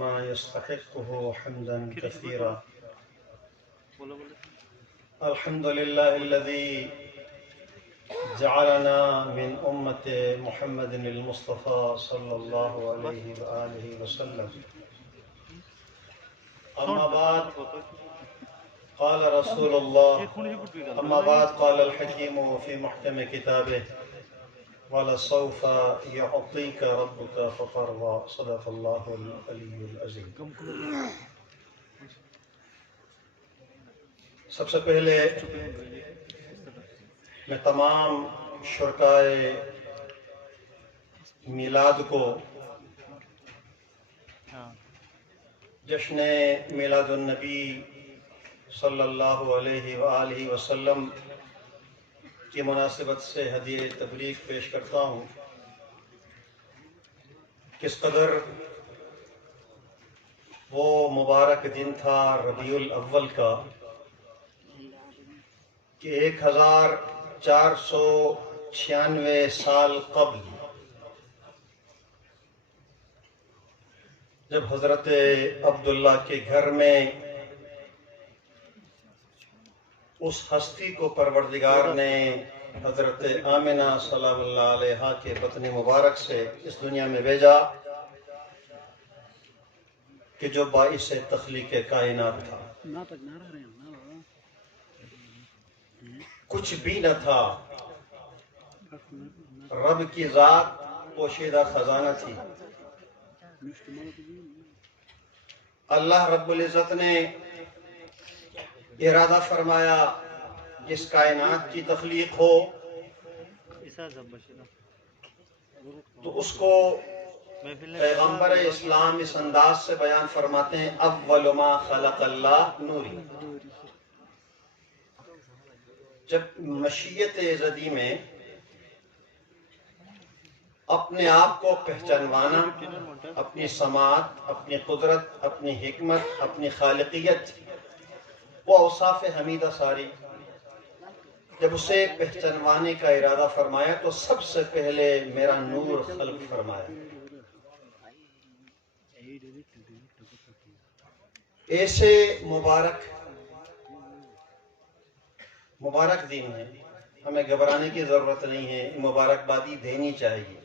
كما يستحقه حمدا كثيرا. الحمد لله الذي جعلنا من أمة محمد المصطفى صلى الله عليه وآله وسلم. أما بعد قال رسول الله أما بعد قال الحكيم في محكم كتابه وَلَسَوْفَ يُعْطِيكَ رَبُّكَ فَتَرْضَىٰ. صدق اللہ العلی العظیم. سب سے پہلے میں تمام شرکائے میلاد کو جشن میلاد النبی صلی اللہ علیہ وآلہ وسلم کی مناسبت سے ہدیہ تبریک پیش کرتا ہوں. کس قدر وہ مبارک دن تھا ربیع الاول کا کہ 1496 سال قبل جب حضرت عبداللہ کے گھر میں اس ہستی کو پروردگار نے حضرت آمنہ سلام اللہ علیہا کے بطن مبارک سے اس دنیا میں بھیجا کہ جو باعث تخلیق کائنات تھا. کچھ بھی نہ تھا، رب کی ذات پوشیدہ خزانہ تھی. اللہ رب العزت نے ارادہ فرمایا جس کائنات کی تخلیق ہو تو اس کو پیغمبر اسلام اس انداز سے بیان فرماتے ہیں اول ما خلق اللہ نوری. جب مشیت ازلی میں اپنے آپ کو پہچانوانا، اپنی سماعت، اپنی قدرت، اپنی حکمت، اپنی خالقیت، وہ اوصاف حمیدہ ساری جب اسے پہچانوانے کا ارادہ فرمایا تو سب سے پہلے میرا نور خلق فرمایا. ایسے مبارک دن ہے، ہمیں گھبرانے کی ضرورت نہیں ہے، مبارکبادی دینی چاہیے.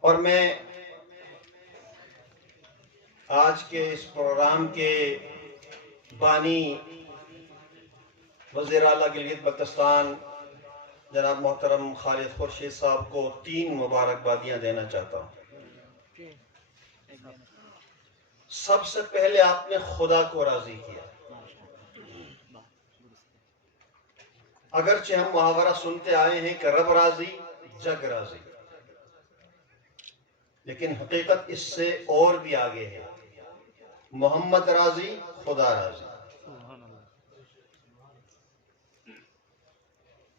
اور میں آج کے اس پروگرام کے بانی وزیر اعلیٰ گلگت بلتستان جناب محترم خالد خورشید صاحب کو 3 مبارکبادیاں دینا چاہتا ہوں. سب سے پہلے آپ نے خدا کو راضی کیا. اگرچہ ہم محاورہ سنتے آئے ہیں کہ رب راضی جگ راضی، لیکن حقیقت اس سے اور بھی آگے ہے. محمد راضی خدا راضی.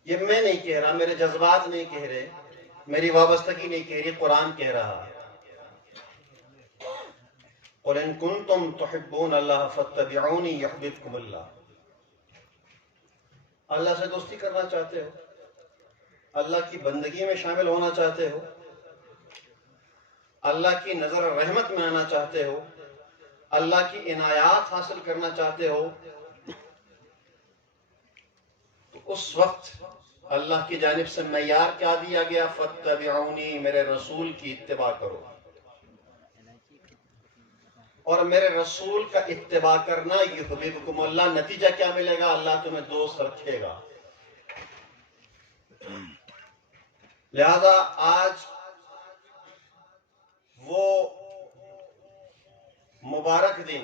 یہ میں نہیں کہہ رہا، میرے جذبات نہیں کہہ رہے، میری وابستگی نہیں کہہ رہی، قرآن کہہ رہا ہے. قُلْ إِن كُنتُمْ تُحِبُّونَ اللَّهَ فَاتَّبِعُونِي يُحْبِبْكُمُ اللَّهُ. اللہ سے دوستی کرنا چاہتے ہو، اللہ کی بندگی میں شامل ہونا چاہتے ہو، اللہ کی نظر رحمت میں آنا چاہتے ہو، اللہ کی عنایات حاصل کرنا چاہتے ہو، تو اس وقت اللہ کی جانب سے معیار کیا دیا گیا؟ فَاتَّبِعُونِي، میرے رسول کی اتباع کرو. اور میرے رسول کا اتباع کرنا یحببکم اللہ، نتیجہ کیا ملے گا؟ اللہ تمہیں دوست رکھے گا. لہذا آج وہ مبارک دن،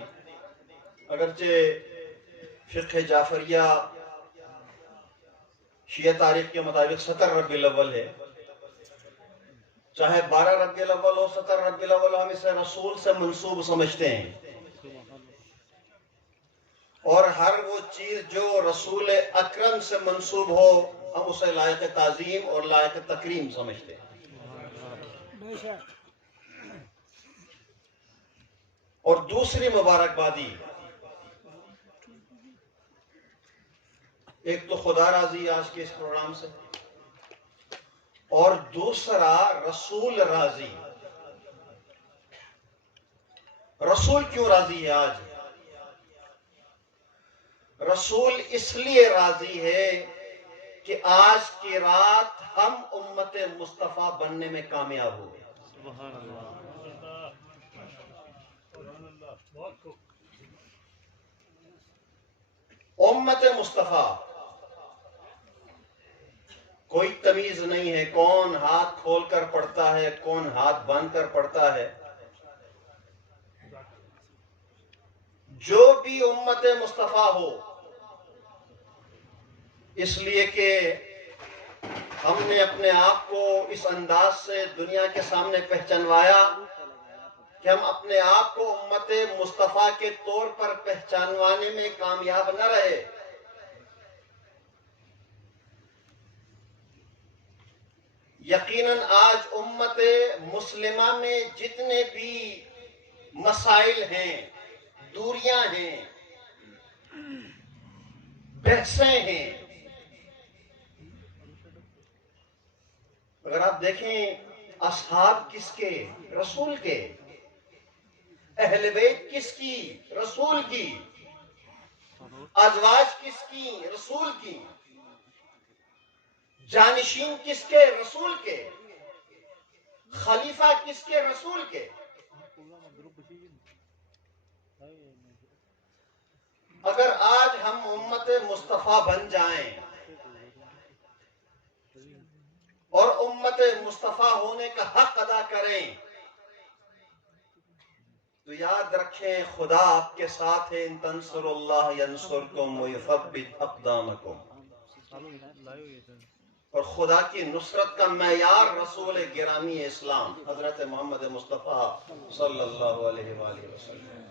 اگرچہ فقہ جعفریہ شیعہ تاریخ کے مطابق 17 ربیع الاول ہے، چاہے 12 ربیع الاول ہو، 17 ربیع الاول، ہم اسے رسول سے منسوب سمجھتے ہیں. اور ہر وہ چیز جو رسول اکرم سے منسوب ہو ہم اسے لائق تعظیم اور لائق تکریم سمجھتے ہیں. اور دوسری مبارکبادی، ایک تو خدا راضی آج کے اس پروگرام سے، اور دوسرا رسول راضی. رسول کیوں راضی ہے آج؟ رسول اس لیے راضی ہے کہ آج کی رات ہم امت مصطفیٰ بننے میں کامیاب ہوئے. سبحان اللہ. امت مصطفیٰ کوئی تمیز نہیں ہے کون ہاتھ کھول کر پڑھتا ہے کون ہاتھ باندھ کر پڑھتا ہے. جو بھی امت مصطفیٰ ہو، اس لیے کہ ہم نے اپنے آپ کو اس انداز سے دنیا کے سامنے پہچانوایا کہ ہم اپنے آپ کو امت مصطفیٰ کے طور پر پہچانوانے میں کامیاب نہ رہے. یقیناً آج امت مسلمہ میں جتنے بھی مسائل ہیں، دوریاں ہیں، بحثیں ہیں، اگر آپ دیکھیں اصحاب کس کے؟ رسول کے. اہل بیت کس کی؟ رسول کی. ازواج کس کی؟ رسول کی. جانشین کس کے؟ رسول کے. خلیفہ کس کے؟ رسول کے. اگر آج ہم امت مصطفیٰ بن جائیں اور امت مصطفیٰ ہونے کا حق ادا کریں تو یاد رکھیں خدا آپ کے ساتھ ہے. ان تنصروا اللہ ینصرکم ویثبت اقدامکم. اور خدا کی نصرت کا معیار رسول گرامی اسلام حضرت محمد مصطفیٰ صلی اللہ علیہ وآلہ وسلم.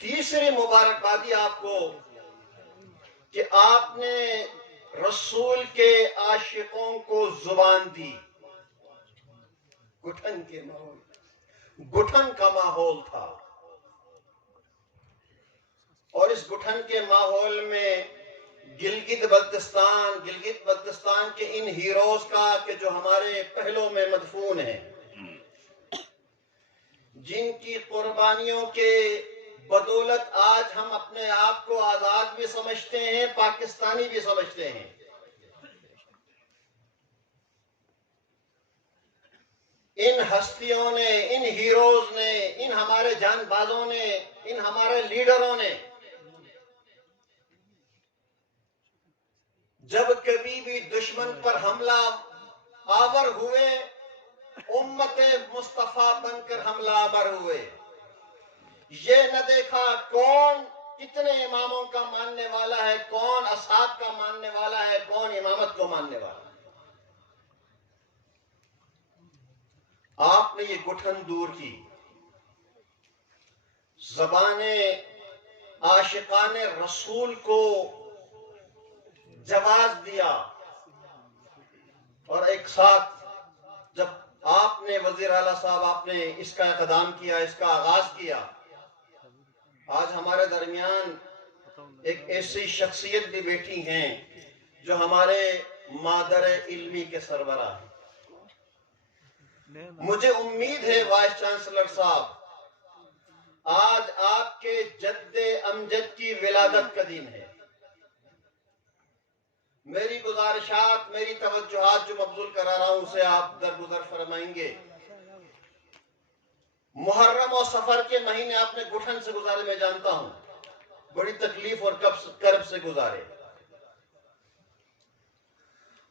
تیسری مبارکبادی آپ کو کہ آپ نے رسول کے عاشقوں کو زبان دی. گٹھن کا ماحول تھا اور اس گٹھن کے ماحول میں گلگت بلتستان کے ان ہیروز کا کہ جو ہمارے پہلوں میں مدفون ہیں، جن کی قربانیوں کے بدولت آج ہم اپنے آپ کو آزاد بھی سمجھتے ہیں، پاکستانی بھی سمجھتے ہیں. ان ہستیوں نے، ان ہیروز نے، ان ہمارے جان بازوں نے، ان ہمارے لیڈروں نے جب کبھی بھی دشمن پر حملہ آور ہوئے، امت مصطفیٰ بن کر حملہ آور ہوئے. یہ نہ دیکھا کون کتنے اماموں کا ماننے والا ہے، کون اصحاب کا ماننے والا ہے، کون امامت کو ماننے والا ہے. آپ نے یہ گٹھن دور کی. زبان عاشقان رسول کو جواز دیا اور ایک ساتھ جب آپ نے وزیر اعلیٰ صاحب آپ نے اس کا اقدام کیا، اس کا آغاز کیا، آج ہمارے درمیان ایک ایسی شخصیت بھی بیٹھی ہیں جو ہمارے مادر علمی کے سربراہ ہیں. مجھے امید ہے وائس چانسلر صاحب آج آپ کے جد امجد کی ولادت کا دن ہے. میری گزارشات، میری توجہات جو مبذول کرا رہا ہوں اسے آپ درگزر فرمائیں گے. محرم اور سفر کے مہینے آپ نے گٹھن سے گزارے، میں جانتا ہوں بڑی تکلیف اور کرب سے گزارے.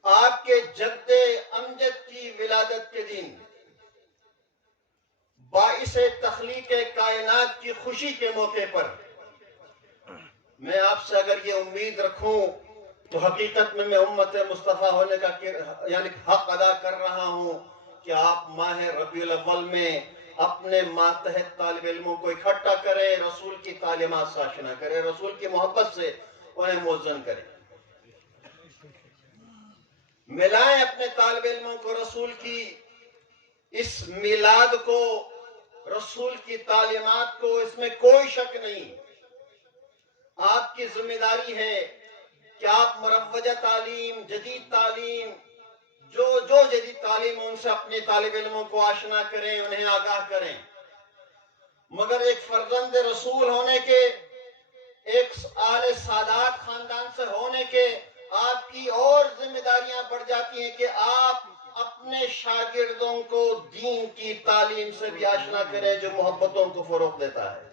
آپ کے جد امجد کی ولادت کے دن باعث تخلیق کائنات کی خوشی کے موقع پر میں آپ سے اگر یہ امید رکھوں تو حقیقت میں امت مصطفیٰ ہونے کا یعنی حق ادا کر رہا ہوں کہ آپ ماہ ربیع الاول میں اپنے ماتحت طالب علموں کو اکٹھا کریں، رسول کی تعلیمات سے آشنا کریں، رسول کی محبت سے انہیں موزن کریں. ملائیں اپنے طالب علموں کو رسول کی اس میلاد کو، رسول کی تعلیمات کو. اس میں کوئی شک نہیں. آپ کی ذمہ داری ہے کہ آپ مروجہ تعلیم، جدید تعلیم، جو جدید تعلیم ان سے اپنے طالب علموں کو آشنا کریں، انہیں آگاہ کریں، مگر ایک فرزند رسول ہونے کے، ایک آل سادات خاندان سے ہونے کے آپ کی اور ذمہ داریاں بڑھ جاتی ہیں کہ آپ اپنے شاگردوں کو دین کی تعلیم سے بھی آشنا کریں جو محبتوں کو فروغ دیتا ہے۔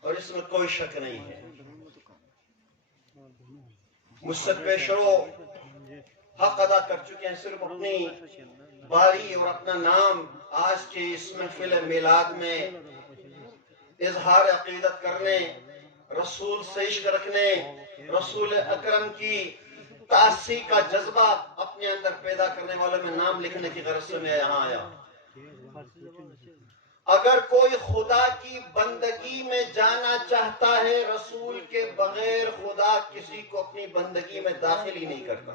اور اس میں کوئی شک نہیں ہے، مجھ سے پیشرو حق ادا کر چکے ہیں، صرف اپنی باری اور اپنا نام آج کے اس محفل میلاد میں اظہار عقیدت کرنے، رسول سے عشق رکھنے، رسول اکرم کی تعصی کا جذبہ اپنے اندر پیدا کرنے والوں میں نام لکھنے کی غرض سے میں یہاں آیا۔ اگر کوئی خدا کی بندگی میں جانا چاہتا ہے، رسول کے بغیر خدا کسی کو اپنی بندگی میں داخل ہی نہیں کرتا۔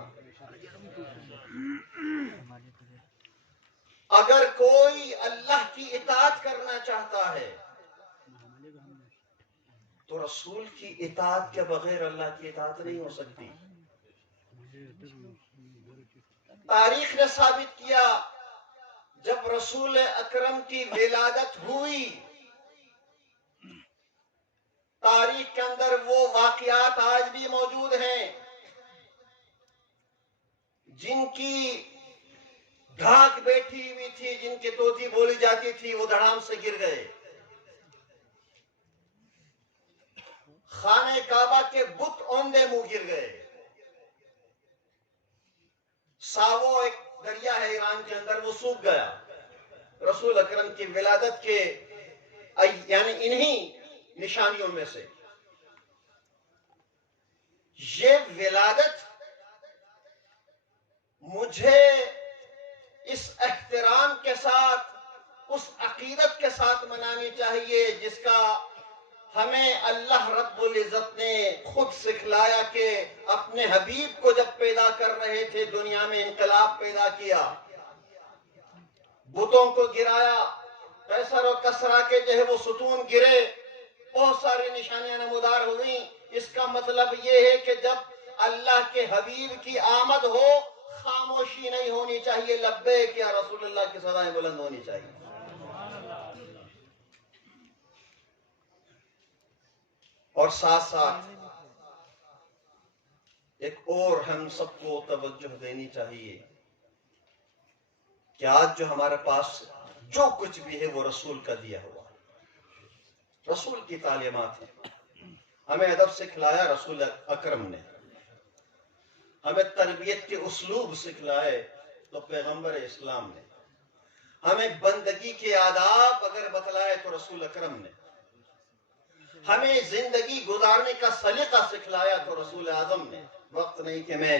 اگر کوئی اللہ کی اطاعت کرنا چاہتا ہے تو رسول کی اطاعت کے بغیر اللہ کی اطاعت نہیں ہو سکتی۔ تاریخ نے ثابت کیا، جب رسول اکرم کی ولادت ہوئی، تاریخ کے اندر وہ واقعات آج بھی موجود ہیں جن کی ڈھاک بیٹھی ہوئی تھی، جن کی طوطی بولی جاتی تھی، وہ دھڑام سے گر گئے۔ خانہ کعبہ کے بت اوندے منہ گر گئے۔ ساوو ایک دریا ہے ایران کے اندر، وہ سوکھ گیا رسول اکرم کی ولادت کے یعنی انہی نشانیوں میں سے۔ یہ ولادت مجھے اس احترام کے ساتھ، اس عقیدت کے ساتھ منانی چاہیے جس کا ہمیں اللہ رب العزت نے خود سکھلایا کہ اپنے حبیب کو جب پیدا کر رہے تھے دنیا میں انقلاب پیدا کیا، بتوں کو گرایا، قیصر و کسریٰ کے جو ہے وہ ستون گرے، بہت ساری نشانیاں نمودار ہوئیں۔ اس کا مطلب یہ ہے کہ جب اللہ کے حبیب کی آمد ہو، خاموشی نہیں ہونی چاہیے، لبیک یا رسول اللہ کی صدائیں بلند ہونی چاہیے۔ اور ساتھ ساتھ ایک اور ہم سب کو توجہ دینی چاہیے کہ آج جو ہمارے پاس جو کچھ بھی ہے وہ رسول کا دیا ہوا، رسول کی تعلیمات ہے۔ ہمیں ادب سکھلایا رسول اکرم نے، ہمیں تربیت کے اسلوب سکھلائے تو پیغمبر اسلام نے، ہمیں بندگی کے آداب اگر بتلائے تو رسول اکرم نے، ہمیں زندگی گزارنے کا سلیقہ سکھلایا تو رسول اعظم نے۔ وقت نہیں کہ میں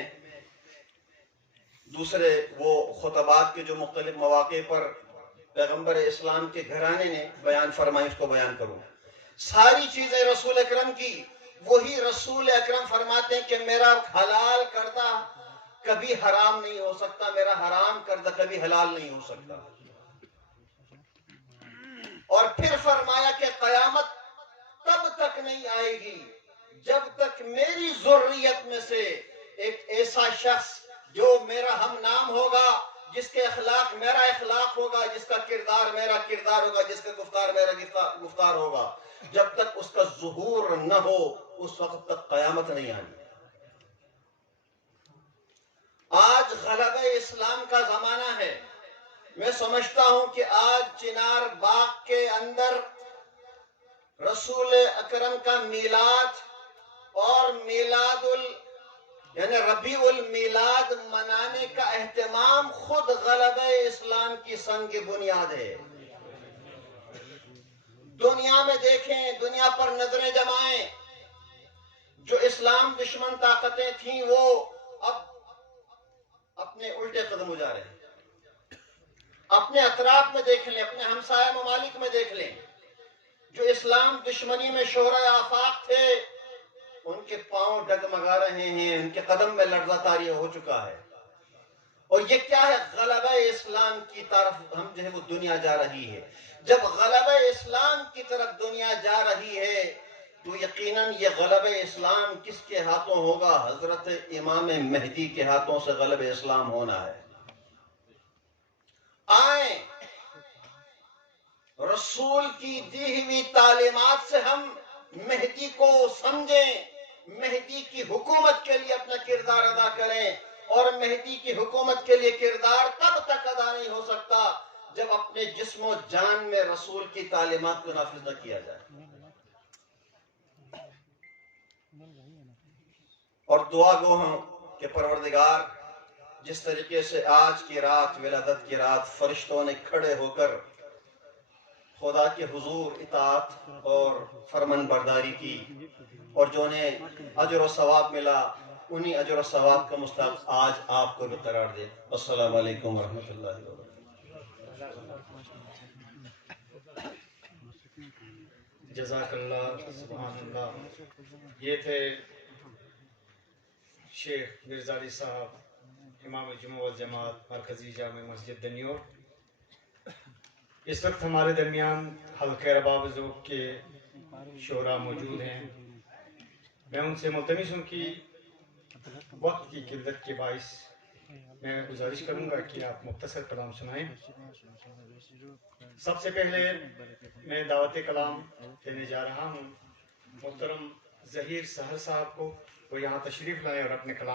دوسرے وہ خطبات کے جو مختلف مواقع پر پیغمبر اسلام کے گھرانے نے بیان فرمائی اس کو بیان کروں۔ ساری چیزیں رسول اکرم کی، وہی رسول اکرم فرماتے ہیں کہ میرا حلال کردہ کبھی حرام نہیں ہو سکتا، میرا حرام کردہ کبھی حلال نہیں ہو سکتا۔ اور پھر فرمایا کہ قیامت تب تک نہیں آئے گی جب تک میری ذریت میں سے ایک ایسا شخص جو میرا ہم نام ہوگا، جس کے اخلاق میرا اخلاق ہوگا، جس کا کردار میرا کردار ہوگا، جس کا گفتار میرا گفتار ہوگا، جب تک اس کا ظہور نہ ہو اس وقت تک قیامت نہیں آنی۔ آج غلبہ اسلام کا زمانہ ہے۔ میں سمجھتا ہوں کہ آج چنار باغ کے اندر رسول اکرم کا میلاد اور یعنی ربیع المیلاد منانے کا اہتمام خود غلبہ اسلام کی سنگ بنیاد ہے۔ دنیا میں دیکھیں، دنیا پر نظریں جمائیں، جو اسلام دشمن طاقتیں تھیں وہ اب اپنے الٹے قدم ہو جا رہے ہیں۔ اپنے اطراف میں دیکھ لیں، اپنے ہمسایہ ممالک میں دیکھ لیں، جو اسلام دشمنی میں شہرۂ آفاق تھے ان کے پاؤں ڈگمگا رہے ہیں، ان کے قدم میں لرزہ طاری ہو چکا ہے۔ اور یہ کیا ہے؟ غلبہ اسلام کی طرف ہم جو ہے وہ دنیا جا رہی ہے. جب غلبہ اسلام کی طرف دنیا جا رہی ہے تو یقیناً یہ غلبہ اسلام کس کے ہاتھوں ہوگا؟ حضرت امام مہدی کے ہاتھوں سے غلبہ اسلام ہونا ہے. آئیں رسول کی دی ہوئی تعلیمات سے ہم مہدی کو سمجھیں، مہدی کی حکومت کے لیے اپنا کردار ادا کریں. اور مہدی کی حکومت کے لیے کردار تب تک ادا نہیں ہو سکتا جب اپنے جسم و جان میں رسول کی تعلیمات کو نافذ نہ کیا جائے. اور دعا گو ہوں کہ پروردگار جس طریقے سے آج کی رات ولادت کی رات فرشتوں نے کھڑے ہو کر خدا کے حضور اطاعت اور فرمان برداری کی اور جو انہیں اجر و ثواب ملا، انہی اجر و ثواب کا مستحق آج آپ کو بھی قرار دے. السلام علیکم ورحمۃ اللہ وبرکاتہ. جزاک اللہ، سبحان اللہ. یہ تھے شیخ مرزا علی صاحب، امام الجمعہ والجماعت، مرکزی جامع مسجد دنیور. اس وقت ہمارے درمیان حلقہ رباب ذوق کے شعراء موجود ہیں. میں ان سے ملتمس ہوں کہ وقت کی قلت کے باعث میں گزارش کروں گا کہ آپ مختصر کلام سنائیں. سب سے پہلے میں دعوت کلام دینے جا رہا ہوں محترم ظہیر سحر صاحب کو. وہ یہاں تشریف لائیں اور اپنے کلام